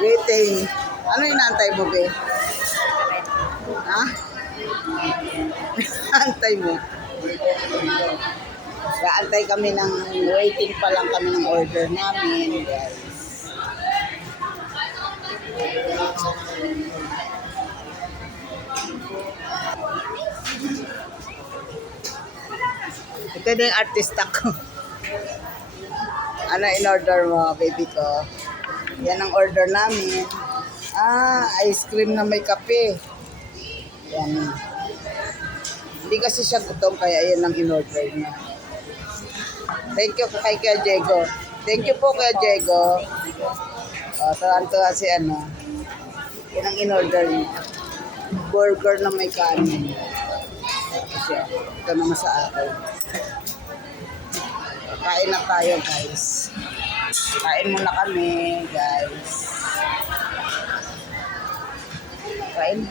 Waiting. Ano inaantay mo, be? Ha? Antay mo. Kaantay kami ng waiting pa lang kami ng order namin, guys. Ito na yung artista ko. Ano in-order mo, baby ko? Yan ang order namin. Ice cream na may kape. Yan. Hindi kasi siya gutom, kaya yan ang in-order niya. Thank you kay Kuya Diego. Thank you po Kuya Diego. Tuwan-tuwa si ano. Yan ang in-order niya. Burger na may kanin. Siya. Ito naman sa akin. Kain na tayo, guys. Kain muna kami, guys. Kain.